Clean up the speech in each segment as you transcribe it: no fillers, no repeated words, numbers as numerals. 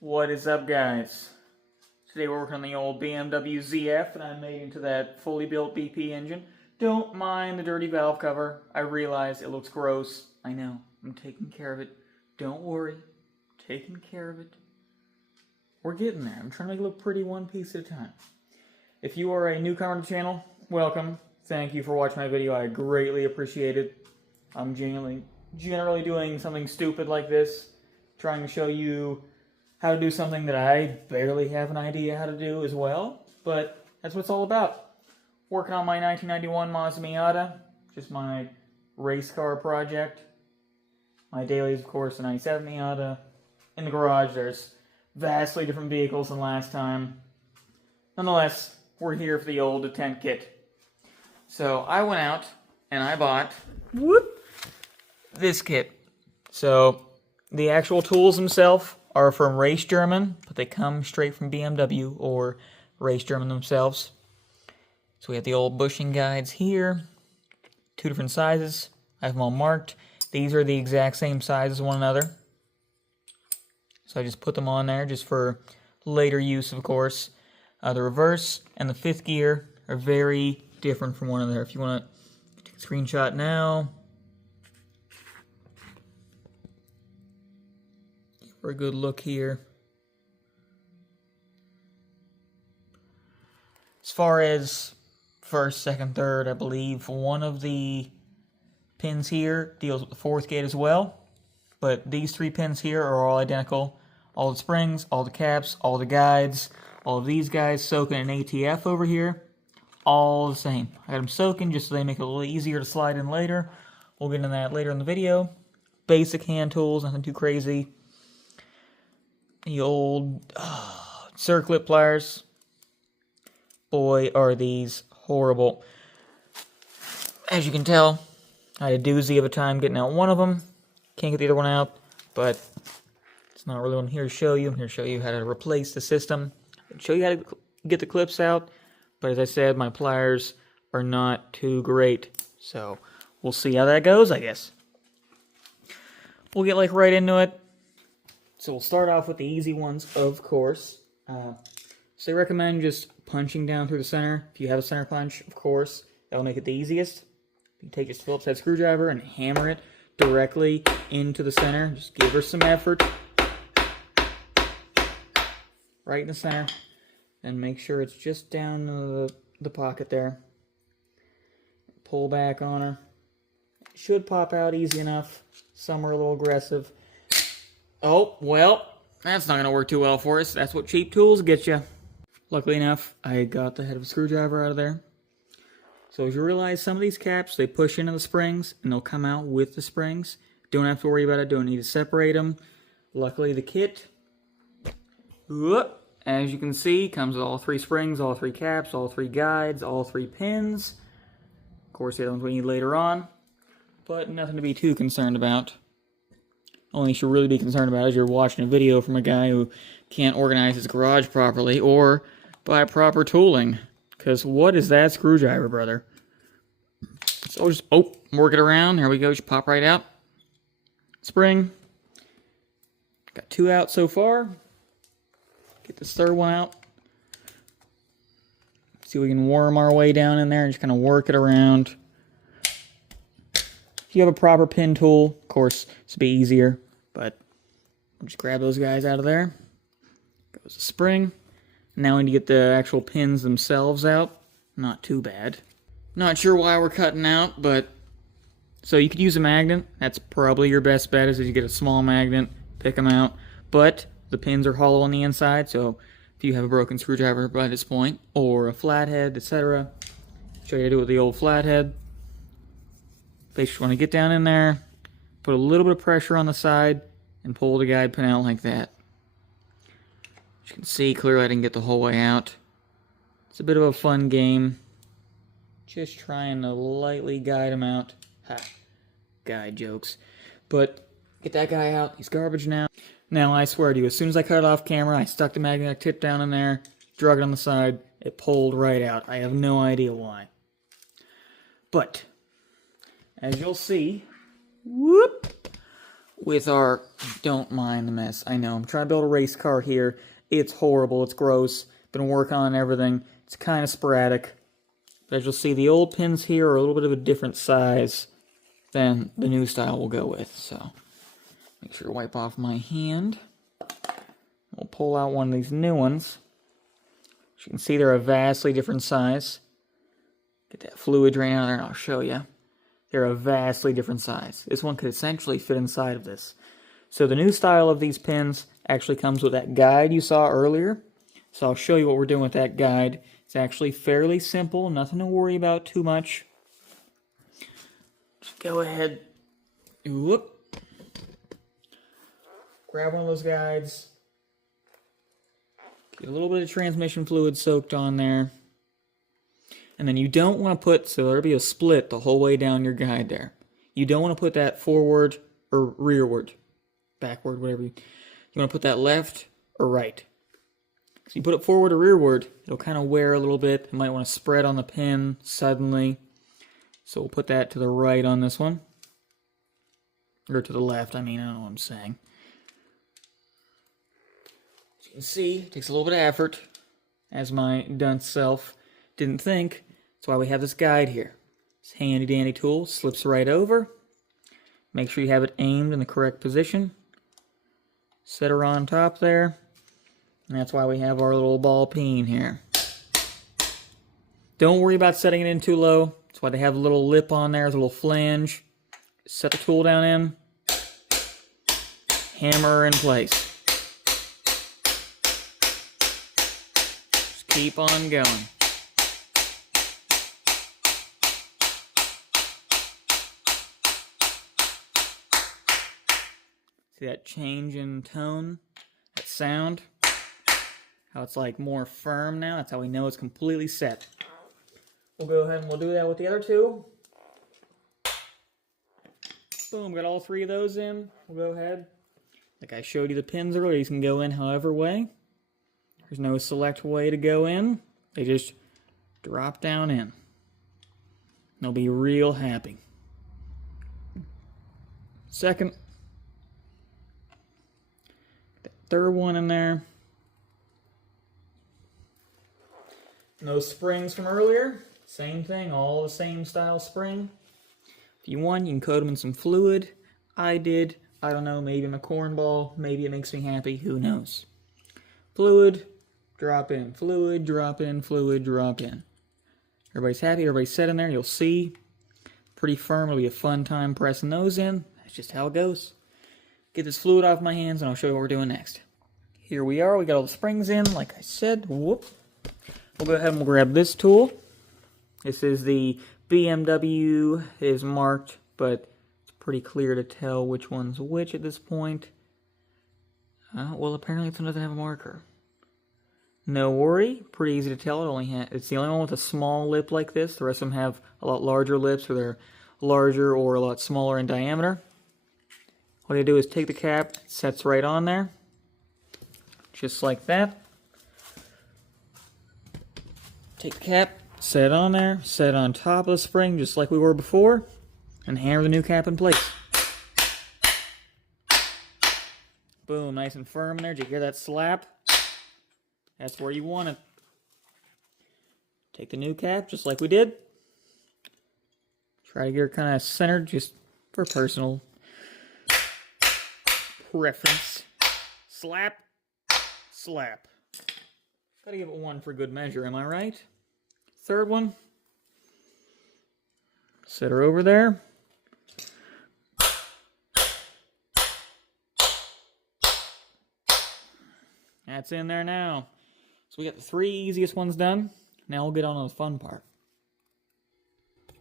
What is up, guys? Today we're working on the old BMW ZF that I made into that fully built BP engine. Don't mind the dirty valve cover. I realize it looks gross. I know. I'm taking care of it. Don't worry. Taking care of it. We're getting there. I'm trying to make it look pretty one piece at a time. If you are a newcomer to the channel, welcome. Thank you for watching my video. I greatly appreciate it. I'm generally doing something stupid like this, trying to show you how to do something that I barely have an idea how to do as well, but that's what it's all about. Working on my 1991 Mazda Miata, just my race car project. My daily is, of course, the 97 Miata. In the garage, there's vastly different vehicles than last time. Nonetheless, we're here for the old Detent kit. So I went out and I bought this kit. So the actual tools themselves are from Race German, but they come straight from BMW or Race German themselves. So we have the old bushing guides here, two different sizes. I have them all marked. These are the exact same size as one another. So I just put them on there just for later use, of course. The reverse and the fifth gear are very different from one another. If you want to take a screenshot now, for a good look here. As far as first, second, third, I believe one of the pins here deals with the fourth gate as well. But these three pins here are all identical. All the springs, all the caps, all the guides, all of these guys soaking in ATF over here. All the same. I got them soaking just so they make it a little easier to slide in later. We'll get into that later in the video. Basic hand tools, nothing too crazy. The old circlip pliers. Boy, are these horrible. As you can tell, I had a doozy of a time getting out one of them. Can't get the other one out, but it's not really what I'm here to show you. I'm here to show you how to replace the system. I'll show you how to get the clips out, but as I said, my pliers are not too great. So we'll see how that goes, I guess. We'll get right into it. So we'll start off with the easy ones, of course. So I recommend just punching down through the center. If you have a center punch, of course, that'll make it the easiest. You take your Phillips head screwdriver and hammer it directly into the center. Just give her some effort. Right in the center. And make sure it's just down the pocket there. Pull back on her. It should pop out easy enough. Some are a little aggressive. Oh, well, that's not going to work too well for us. That's what cheap tools get you. Luckily enough, I got the head of a screwdriver out of there. So as you realize, some of these caps, they push into the springs, and they'll come out with the springs. Don't have to worry about it. Don't need to separate them. Luckily, the kit, as you can see, comes with all three springs, all three caps, all three guides, all three pins. Of course, the other ones we need later on, but nothing to be too concerned about. Only you should really be concerned about is you're watching a video from a guy who can't organize his garage properly or buy proper tooling. Because what is that screwdriver, brother? So just, work it around. There we go. Just pop right out. Spring. Got two out so far. Get this third one out. See if we can worm our way down in there and just kind of work it around. If you have a proper pin tool, of course, it's a bit easier. But we'll just grab those guys out of there. Goes the spring. Now we need to get the actual pins themselves out. Not too bad. Not sure why we're cutting out, but so you could use a magnet. That's probably your best bet, is you get a small magnet, pick them out. But the pins are hollow on the inside, so if you have a broken screwdriver by this point, or a flathead, etc., show you how to do it with the old flathead. Basically, want to get down in there, put a little bit of pressure on the side, and pull the guide pin out like that. As you can see, clearly I didn't get the whole way out. It's a bit of a fun game. Just trying to lightly guide him out. Ha, guide jokes. But get that guy out. He's garbage now. Now, I swear to you, as soon as I cut it off camera, I stuck the magnetic tip down in there, drug it on the side, it pulled right out. I have no idea why. But as you'll see, with our... Don't mind the mess. I know, I'm trying to build a race car here. It's horrible, it's gross. Been working on everything. It's kind of sporadic. But as you'll see, the old pins here are a little bit of a different size than the new style will go with. So, make sure to wipe off my hand. We'll pull out one of these new ones. As you can see, they're a vastly different size. Get that fluid drain out there and I'll show you. They're a vastly different size. This one could essentially fit inside of this. So the new style of these pins actually comes with that guide you saw earlier. So I'll show you what we're doing with that guide. It's actually fairly simple, nothing to worry about too much. Just go ahead, whoop, grab one of those guides, get a little bit of transmission fluid soaked on there, and then you don't want to put, so there'll be a split the whole way down your guide there. You don't want to put that forward or rearward, backward, whatever you want to put that left or right. So you put it forward or rearward, it'll kind of wear a little bit. You might want to spread on the pin suddenly. So we'll put that to the right on this one. Or to the left, I mean, I don't know what I'm saying. As you can see, it takes a little bit of effort, as my dunce self didn't think. That's why we have this guide here. This handy dandy tool slips right over. Make sure you have it aimed in the correct position. Set her on top there. And that's why we have our little ball peen here. Don't worry about setting it in too low. That's why they have a little lip on there, a little flange. Set the tool down in. Hammer her in place. Just keep on going. See that change in tone? That sound? How it's like more firm now. That's how we know it's completely set. We'll go ahead and we'll do that with the other two. Boom, got all three of those in. We'll go ahead. Like I showed you the pins earlier, you can go in however way. There's no select way to go in. They just drop down in. They'll be real happy. Second. That third one in there. And those springs from earlier, same thing, all the same style spring. If you want, you can coat them in some fluid. I did. I don't know, maybe I'm a cornball. Maybe it makes me happy. Who knows? Fluid, drop in. Fluid, drop in. Fluid, drop in. Everybody's happy. Everybody's set in there. You'll see. Pretty firm. It'll be a fun time pressing those in. That's just how it goes. Get this fluid off my hands and I'll show you what we're doing next. Here we are. We got all the springs in, like I said. Whoop. We'll go ahead and we'll grab this tool. This is the BMW. It is marked, but it's pretty clear to tell which one's which at this point. Well, apparently this one doesn't have a marker. No worry, pretty easy to tell. It's the only one with a small lip like this. The rest of them have a lot larger lips, or they're larger or a lot smaller in diameter. What you do is take the cap, it sets right on there, just like that. Take the cap, set it on there, set it on top of the spring just like we were before, and hammer the new cap in place. Boom, nice and firm in there. Did you hear that slap? That's where you want it. Take the new cap just like we did. Try to get her kind of centered just for personal preference. Slap, slap. Gotta give it one for good measure, am I right? Third one. Set her over there. That's in there now. So we got the three easiest ones done. Now we'll get on to the fun part.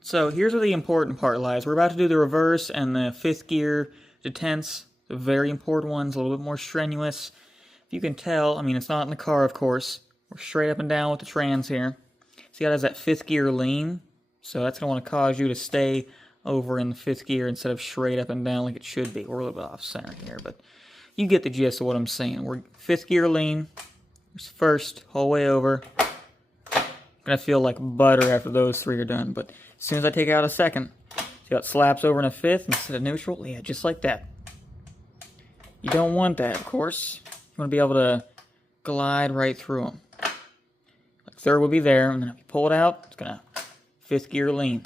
So here's where the important part lies. We're about to do the reverse and the fifth gear detents. The very important ones, a little bit more strenuous. If you can tell, I mean, it's not in the car, of course. We're straight up and down with the trans here. See how it has that fifth gear lean? So that's going to want to cause you to stay over in the fifth gear instead of straight up and down like it should be. We're a little bit off center here, but you get the gist of what I'm saying. We're fifth gear lean. First, whole way over. Gonna feel like butter after those three are done, but as soon as I take out a second, see how it slaps over in a fifth instead of neutral? Yeah, just like that. You don't want that, of course. You want to be able to glide right through them. Like third will be there, and then if you pull it out, it's going to fifth gear lean.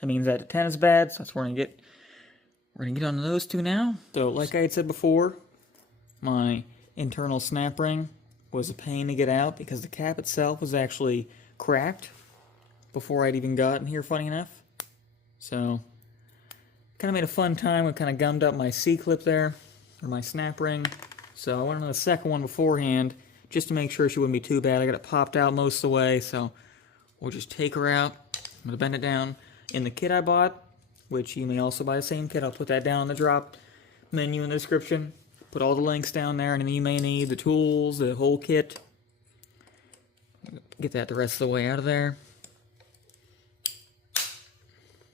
That means that detent is bad, so that's where we're gonna get onto those two now. So like I had said before, my internal snap ring was a pain to get out because the cap itself was actually cracked before I'd even gotten here, funny enough. So kind of made a fun time. We kind of gummed up my C-clip there, or my snap ring. So I went on the second one beforehand just to make sure she wouldn't be too bad. I got it popped out most of the way, so we'll just take her out. I'm gonna bend it down. In the kit I bought, which you may also buy the same kit, I'll put that down in the drop menu in the description. Put all the links down there, anything you may need, the tools, the whole kit. Get that the rest of the way out of there.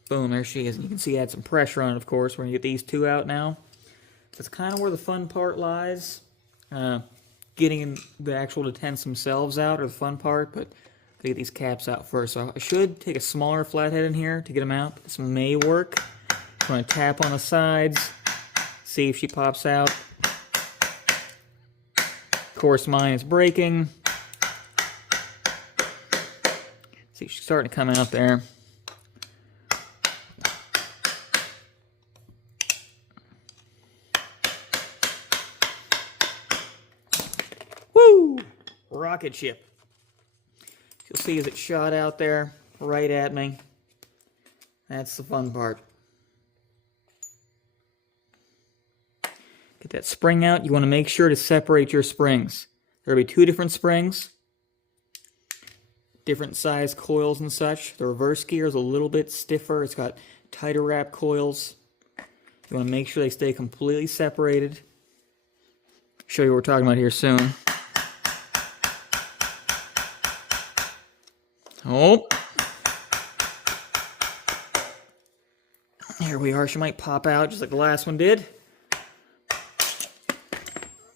Boom, there she is. And you can see I had some pressure on it, of course. We're going to get these two out now. That's kind of where the fun part lies. Getting the actual detents themselves out are the fun part, but get these caps out first. So I should take a smaller flathead in here to get them out. This may work. I'm going to tap on the sides, see if she pops out. Of course, mine is breaking. See, she's starting to come out there. Woo! Rocket ship. You'll see as it shot out there, right at me. That's the fun part. Get that spring out. You want to make sure to separate your springs. There will be two different springs, different size coils and such. The reverse gear is a little bit stiffer. It's got tighter wrap coils. You want to make sure they stay completely separated. Show you what we're talking about here soon. Oh. Here we are. She might pop out just like the last one did.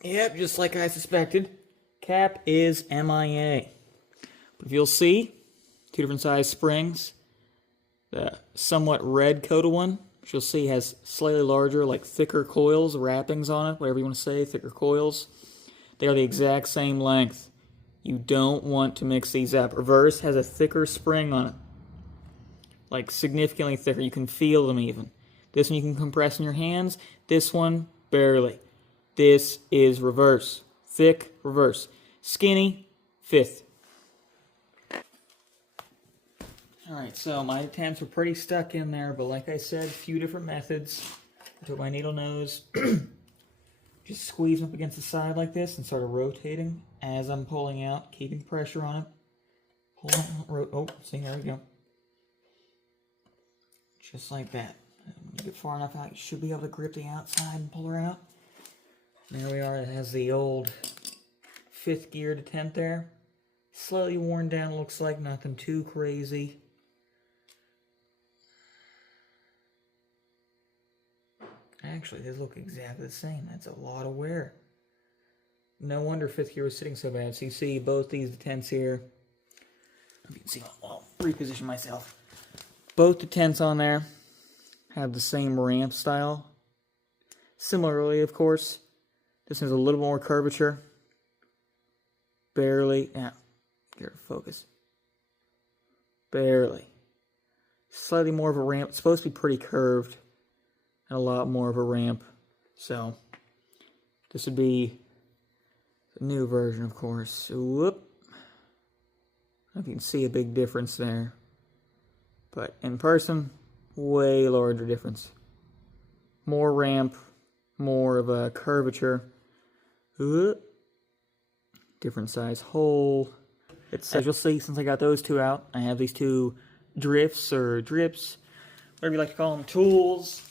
Yep, just like I suspected. Cap is MIA. But if you'll see, two different size springs. The somewhat red coated one, which you'll see has slightly larger, like thicker coils, wrappings on it, whatever you want to say, thicker coils. They are the exact same length. You don't want to mix these up. Reverse has a thicker spring on it. Like significantly thicker. You can feel them even. This one you can compress in your hands. This one, barely. This is reverse. Thick, reverse. Skinny, fifth. Alright, so my attempts were pretty stuck in there, but like I said, a few different methods. I took my needle nose, just squeeze them up against the side like this and started rotating as I'm pulling out, keeping pressure on it. Pull on, oh, see, there we go. Just like that. When you get far enough out, you should be able to grip the outside and pull her out. There we are. It has the old fifth gear detent there. Slightly worn down, looks like, nothing too crazy. Actually, they look exactly the same. That's a lot of wear. No wonder fifth gear was sitting so bad. So you see both these detents here. If you can see, I'll reposition myself. Both detents on there have the same ramp style. Similarly, of course, this has a little more curvature. Barely. Yeah, get her focus. Barely. Slightly more of a ramp. It's supposed to be pretty curved. And a lot more of a ramp. So, this would be the new version, of course. Whoop. I don't know if you can see a big difference there. But in person, way larger difference. More ramp, more of a curvature. Whoop. Different size hole. It's, as you'll see, since I got those two out, I have these two drifts or drips, whatever you like to call them, tools,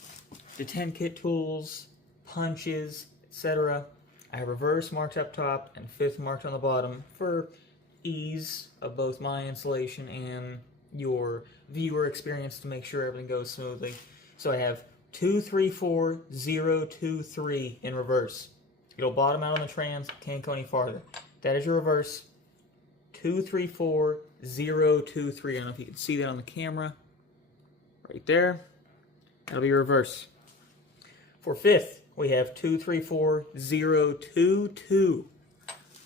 detent kit tools, punches, etc. I have reverse marked up top and fifth marked on the bottom for ease of both my installation and your viewer experience to make sure everything goes smoothly. So I have 234023 in reverse. It'll bottom out on the trans, can't go any farther. That is your reverse. 234023. I don't know if you can see that on the camera. Right there. That'll be your reverse. For fifth, we have 234022.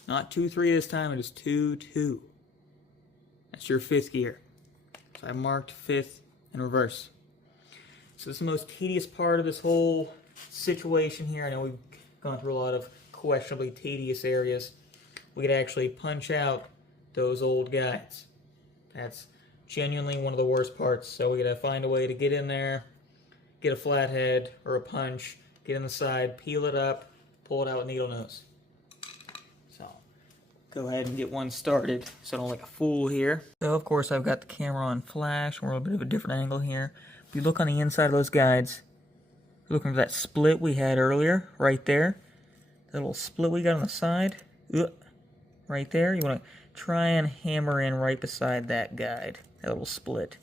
Not 23 this time, it is 22. That's your 5th gear. So I marked 5th in reverse. So this is the most tedious part of this whole situation here. I know we've gone through a lot of questionably tedious areas. We could actually punch out those old guides. That's genuinely one of the worst parts. So we gotta find a way to get in there, get a flathead or a punch, get in the side, peel it up, pull it out with needle nose. So go ahead and get one started so I don't look like a fool here. So of course I've got the camera on flash. We're a little bit of a different angle here. If you look on the inside of those guides, you're looking for that split we had earlier, right there. That little split we got on the side, right there. You want to try and hammer in right beside that guide, that little split.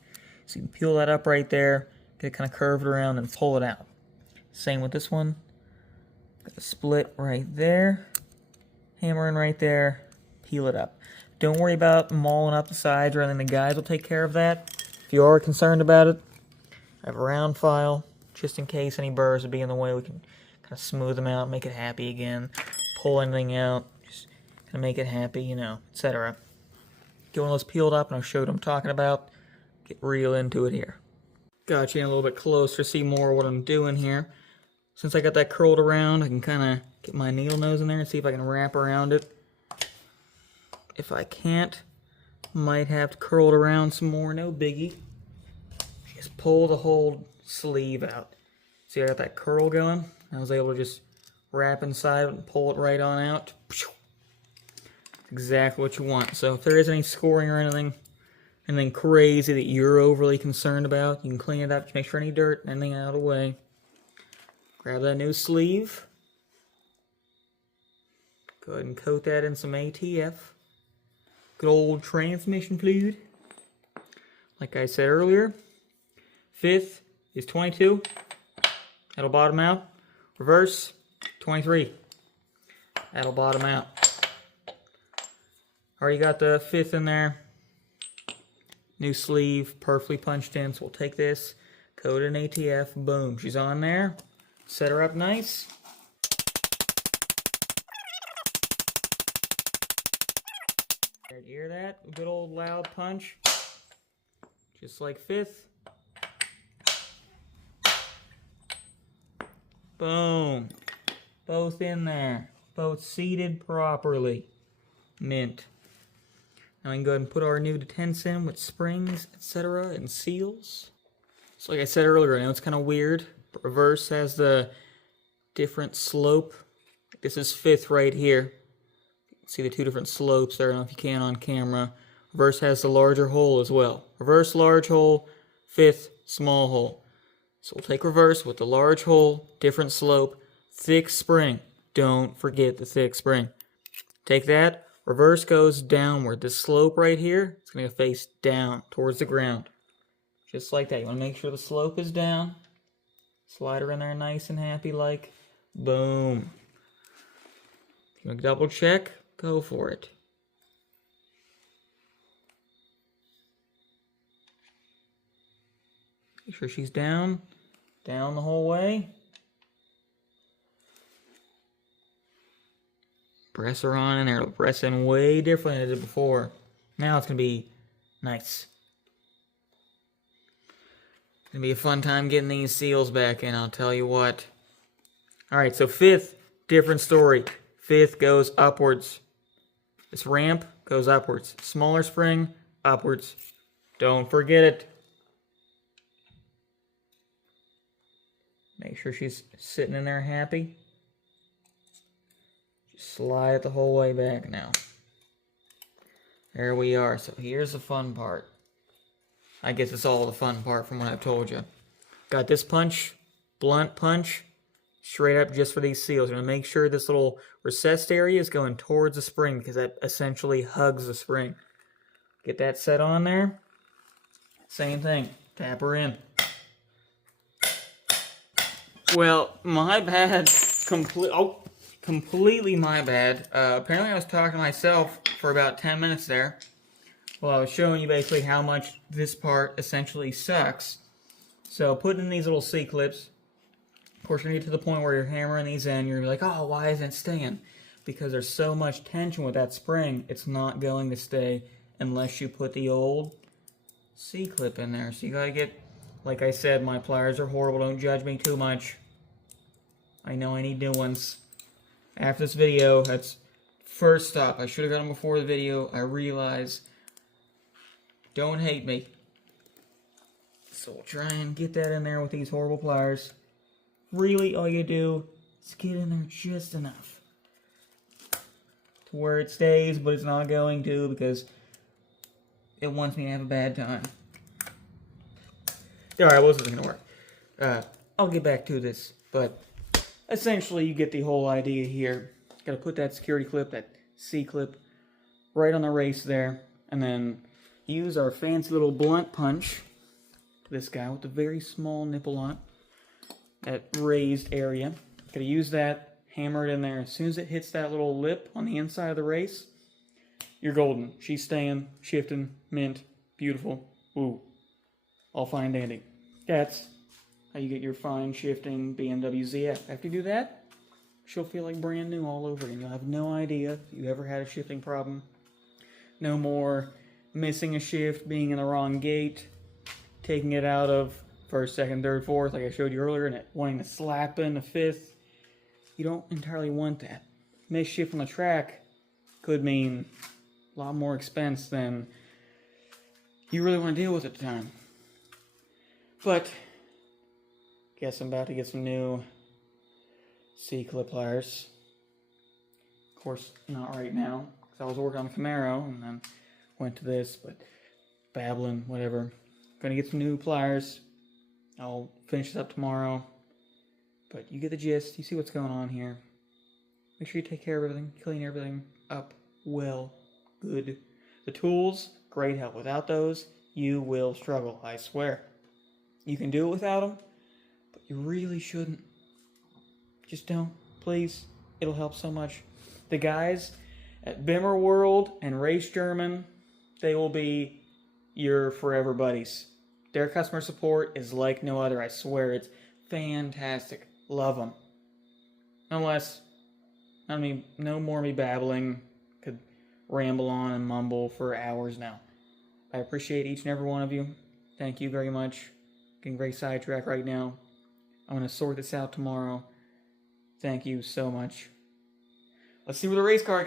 So you can peel that up right there, get it kind of curved around and pull it out. Same with this one. Got a split right there, hammer in right there, peel it up. Don't worry about mauling up the sides or anything. The guys will take care of that. If you are concerned about it, I have a round file, just in case any burrs would be in the way. We can kind of smooth them out, make it happy again, pull anything out, just kind of make it happy, you know, etc. Get one of those peeled up and I'll show you what I'm talking about. Get real into it here. Got you in a little bit closer, see more of what I'm doing here. Since I got that curled around, I can kind of get my needle nose in there and see if I can wrap around it. If I can't, might have to curl it around some more, no biggie. Just pull the whole sleeve out. See, I got that curl going. I was able to just wrap inside and pull it right on out. That's exactly what you want. So if there is any scoring or anything crazy that you're overly concerned about, you can clean it up, just make sure any dirt, anything out of the way. Grab that new sleeve. Go ahead and coat that in some ATF. Good old transmission fluid. Like I said earlier, 5th is 22. That'll bottom out. Reverse, 23. That'll bottom out. Already got the 5th in there. New sleeve, perfectly punched in. So we'll take this, coat it in ATF, boom. She's on there. Set her up nice. You hear that? Good old loud punch. Just like 5th. Boom. Both in there. Both seated properly. Mint. Now we can go ahead and put our new detents in with springs, etc. and seals. So like I said earlier, I know it's kind of weird. But reverse has the different slope. This is 5th right here. You can see the two different slopes there. I don't know if you can on camera. Reverse has the larger hole as well. Reverse large hole, 5th small hole. So we'll take reverse with the large hole, different slope, thick spring. Don't forget the thick spring. Take that, reverse goes downward. This slope right here, it's going to face down towards the ground. Just like that. You want to make sure the slope is down. Slide her in there nice and happy like. Boom. If you want to double check, go for it. Make sure she's down the whole way. Press her on in there. It'll press in way different than it did before. Now it's going to be nice. It's going to be a fun time getting these seals back in, I'll tell you what. Alright, so 5th, different story. 5th goes upwards. This ramp goes upwards. Smaller spring, upwards. Don't forget it. Make sure she's sitting in there happy. Just slide it the whole way back now. There we are. So here's the fun part. I guess it's all the fun part from what I've told you. Got this punch, blunt punch, straight up just for these seals. I'm going to make sure this little recessed area is going towards the spring because that essentially hugs the spring. Get that set on there. Same thing. Tap her in. Well, my bad. Completely my bad. Apparently I was talking to myself for about 10 minutes there. Well, I was showing you basically how much this part essentially sucks. So putting in these little C-clips, Of course, you're going to get to the point where you're hammering these in, you're going to be like, oh, why isn't it staying? Because there's so much tension with that spring, it's not going to stay unless you put the old C-clip in there. So you got to get, like I said, my pliers are horrible, don't judge me too much. I know I need new ones. After this video, that's first stop. I should have got them before the video. I realize. Don't hate me. So we'll try and get that in there with these horrible pliers. Really, all you do is get in there just enough to where it stays, but it's not going to because it wants me to have a bad time. Alright, well, this isn't going to work. I'll get back to this, but essentially you get the whole idea here. Got to put that security clip, that C-clip, right on the race there, and then use our fancy little blunt punch to this guy with the very small nipple on it, that raised area. Got to use that, hammer it in there. As soon as it hits that little lip on the inside of the race, you're golden. She's staying, shifting, mint, beautiful. Ooh, all fine and dandy. That's how you get your fine shifting BMW ZF. After you do that, she'll feel like brand new all over again. You'll have no idea if you ever had a shifting problem. No more missing a shift, being in the wrong gate, taking it out of first, second, third, fourth, like I showed you earlier, and it wanting to slap in a fifth. You don't entirely want that. Missed shift on the track could mean a lot more expense than you really want to deal with at the time. But guess I'm about to get some new C-clip pliers. Of course, not right now, because I was working on the Camaro and then went to this, but babbling, whatever. Gonna get some new pliers. I'll finish this up tomorrow. But you get the gist, you see what's going on here. Make sure you take care of everything, clean everything up well, good. The tools, great help. Without those, you will struggle, I swear. You can do it without them, but you really shouldn't. Just don't, please. It'll help so much. The guys at Bimmer World and Race German, they will be your forever buddies. Their customer support is like no other, I swear. It's fantastic. Love them. Unless, I mean, no more me babbling. Could ramble on and mumble for hours now. I appreciate each and every one of you. Thank you very much. Getting very sidetracked right now. I'm going to sort this out tomorrow. Thank you so much. Let's see where the race car